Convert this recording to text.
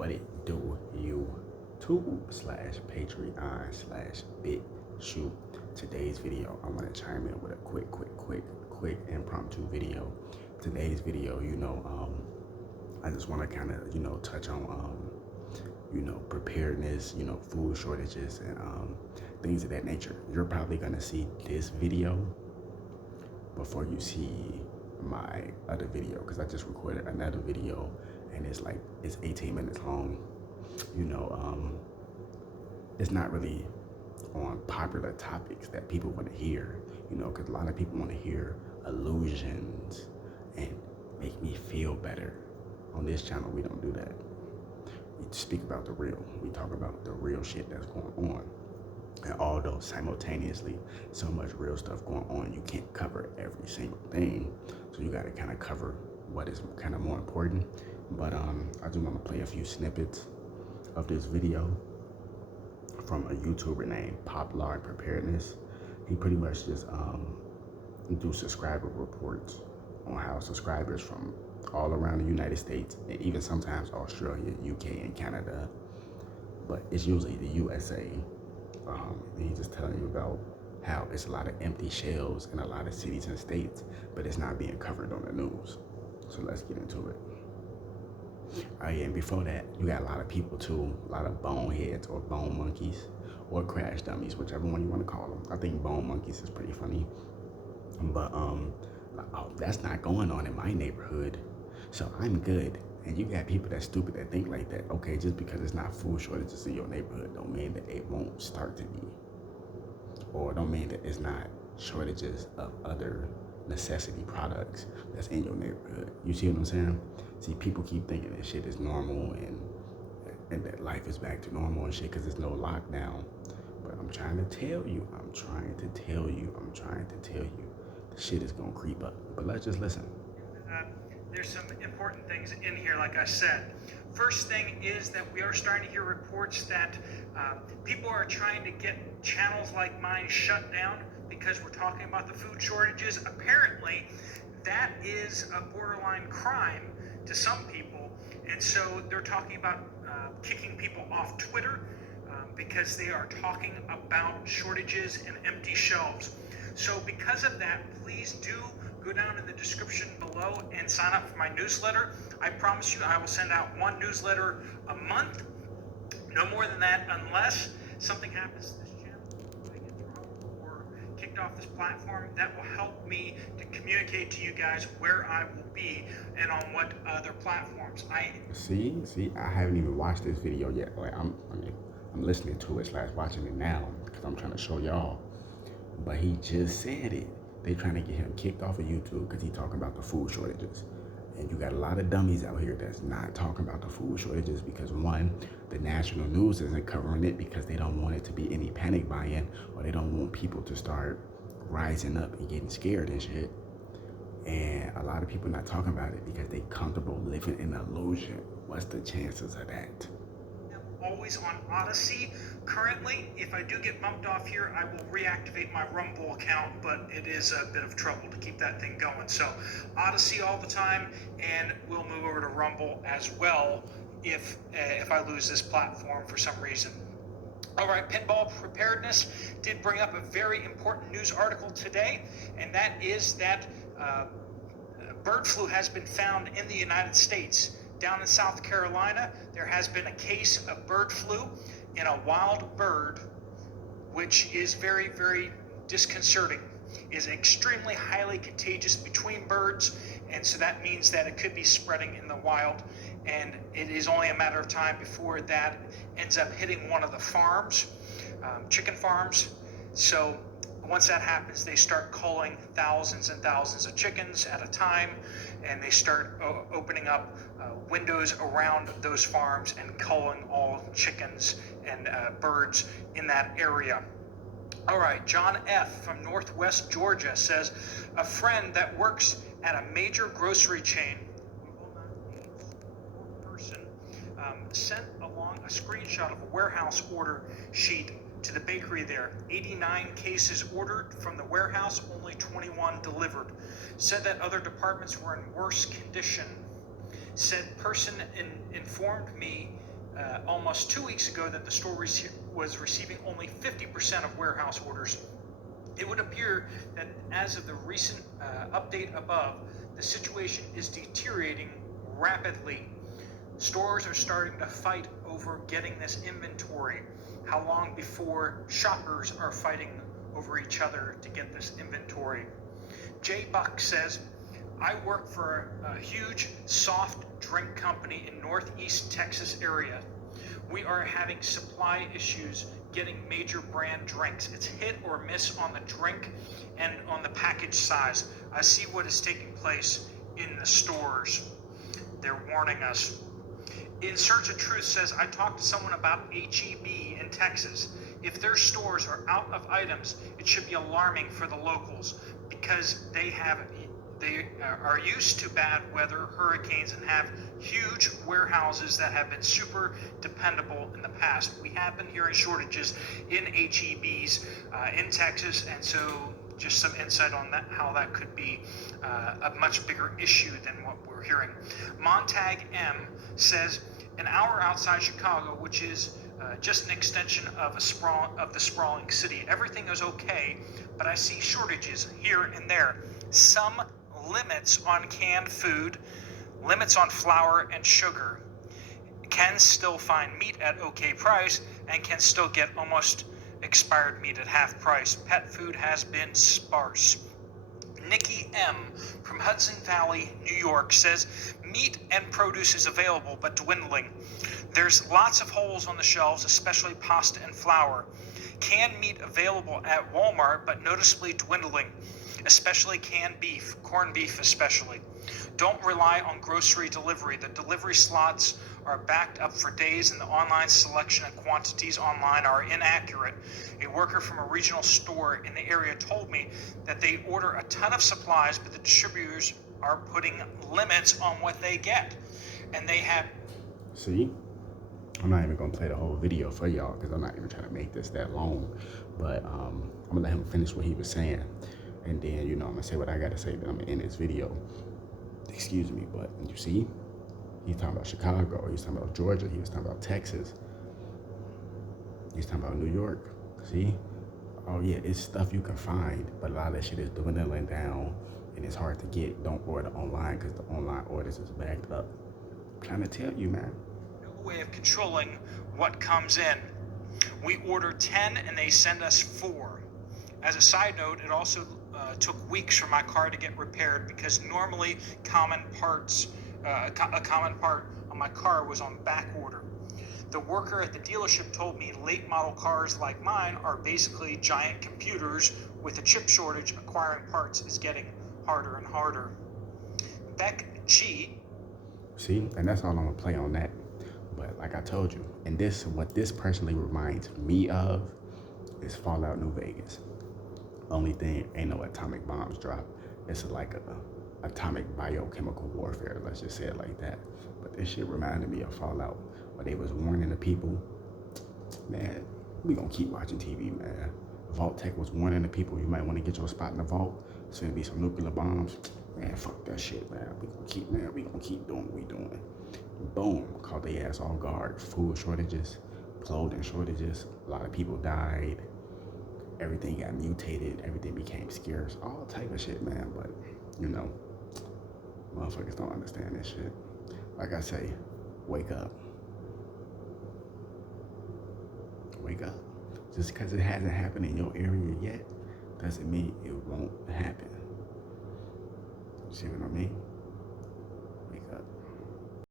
What it do, YouTube/Patreon/BitChute. Today's video, I want to chime in with a quick impromptu video. Today's video, I just want to kind of, touch on, preparedness, food shortages and things of that nature. You're probably going to see this video before you see my other video, because I just recorded another video and it's 18 minutes long. It's not really on popular topics that people want to hear, because a lot of people want to hear illusions and make me feel better. On this channel, we don't do that. We speak about the real. We talk about the real shit that's going on. And although simultaneously so much real stuff going on, you can't cover every single thing. So you got to kind of cover what is kind of more important. But I do want to play a few snippets of this video from a YouTuber named Pinball Preparedness. He pretty much just do subscriber reports on how subscribers from all around the United States, and even sometimes Australia, UK, and Canada, but it's usually the USA. He's just telling you about how it's a lot of empty shelves in a lot of cities and states, but it's not being covered on the news. So let's get into it. And before that, you got a lot of people too, a lot of boneheads or bone monkeys or crash dummies, whichever one you want to call them. I think bone monkeys is pretty funny, but that's not going on in my neighborhood, so I'm good. And you got people that's stupid that think like that. Okay, just because it's not food shortages in your neighborhood don't mean that it won't start to be, or don't mean that it's not shortages of other necessity products that's in your neighborhood. You see what I'm saying? See, people keep thinking that shit is normal and that life is back to normal and shit because there's no lockdown. But I'm trying to tell you, the shit is gonna creep up. But let's just listen. There's some important things in here, like I said. First thing is that we are starting to hear reports that people are trying to get channels like mine shut down because we're talking about the food shortages. Apparently, that is a borderline crime to some people, and so they're talking about kicking people off Twitter because they are talking about shortages and empty shelves. So because of that, please do go down in the description below and sign up for my newsletter. I promise you I will send out one newsletter a month, no more than that, unless something happens to this channel, I get in trouble or kicked off this platform. That will help me to communicate to you guys where I will be and on what other platforms. See, I haven't even watched this video yet. I'm listening to it / watching it now because I'm trying to show y'all. But he just said it. They trying to get him kicked off of YouTube because he talking about the food shortages. And you got a lot of dummies out here that's not talking about the food shortages because, one, the national news isn't covering it because they don't want it to be any panic buying, or they don't want people to start rising up and getting scared and shit. And a lot of people not talking about it because they comfortable living in an illusion. What's the chances of that? Always on Odyssey. Currently, if I do get bumped off here, I will reactivate my Rumble account, but it is a bit of trouble to keep that thing going. So Odyssey all the time, and we'll move over to Rumble as well if I lose this platform for some reason. All right, Pinball Preparedness did bring up a very important news article today, and that is that bird flu has been found in the United States. Down in South Carolina, there has been a case of bird flu in a wild bird, which is very, very disconcerting. It is extremely highly contagious between birds, and so that means that it could be spreading in the wild, and it is only a matter of time before that ends up hitting one of the farms, chicken farms. So once that happens, they start culling thousands and thousands of chickens at a time, and they start opening up windows around those farms and culling all chickens and birds in that area. All right, John F. from Northwest Georgia says, a friend that works at a major grocery chain, we will not name one person, sent along a screenshot of a warehouse order sheet to the bakery there. 89 cases ordered from the warehouse, only 21 delivered. Said that other departments were in worse condition. Said person informed me almost 2 weeks ago that the store was receiving only 50% of warehouse orders. It would appear that as of the recent update above, the situation is deteriorating rapidly. Stores are starting to fight over getting this inventory. How long before shoppers are fighting over each other to get this inventory? Jay Buck says, I work for a huge soft drink company in Northeast Texas area. We are having supply issues getting major brand drinks. It's hit or miss on the drink and on the package size. I see what is taking place in the stores. They're warning us. In Search of Truth says, I talked to someone about H-E-B in Texas. If their stores are out of items, it should be alarming for the locals because they are used to bad weather, hurricanes, and have huge warehouses that have been super dependable in the past. We have been hearing shortages in H-E-Bs in Texas, and so just some insight on that, how that could be a much bigger issue than what we're hearing. Montag M says, an hour outside Chicago, which is just an extension of the sprawling city. Everything is okay, but I see shortages here and there. Some limits on canned food, limits on flour and sugar. Can still find meat at okay price and can still get almost expired meat at half price. Pet food has been sparse. Nikki M. from Hudson Valley, New York says, meat and produce is available but dwindling. There's lots of holes on the shelves, especially pasta and flour. Canned meat available at Walmart but noticeably dwindling, especially canned beef, corned beef especially. Don't rely on grocery delivery. The delivery slots are backed up for days and the online selection and quantities online are inaccurate. A worker from a regional store in the area told me that they order a ton of supplies, but the distributors are putting limits on what they get. And they have... See? I'm not even gonna play the whole video for y'all because I'm not even trying to make this that long. But I'm gonna let him finish what he was saying. And then, I'm gonna say what I gotta say, then I'm gonna end this video. Excuse me, but you see? He's talking about Chicago, he's talking about Georgia, he was talking about Texas. He's talking about New York, see? Oh yeah, it's stuff you can find, but a lot of that shit is dwindling down and it's hard to get. Don't order online because the online orders is backed up. I'm trying to tell you, man. No way of controlling what comes in. We order 10 and they send us 4. As a side note, it also took weeks for my car to get repaired because normally a common part on my car was on back order. The worker at the dealership told me late model cars like mine are basically giant computers. With a chip shortage, acquiring parts is getting harder and harder. Beck G. See, and that's all I'm gonna play on that. But like I told you, and what this personally reminds me of is Fallout New Vegas. Only thing, ain't no atomic bombs drop. It's like a atomic biochemical warfare, let's just say it like that. But this shit reminded me of Fallout, where they was warning the people, man, we gonna keep watching TV, man. Vault Tech was warning the people, you might want to get your spot in the vault. It's gonna be some nuclear bombs. Man, fuck that shit, man. We gonna keep doing what we doing. Boom, caught their ass off guard. Food shortages, clothing shortages. A lot of people died. Everything got mutated. Everything became scarce. All type of shit, man. But, motherfuckers don't understand this shit. Like I say, wake up. Wake up. Just because it hasn't happened in your area yet doesn't mean it won't happen. See what I mean?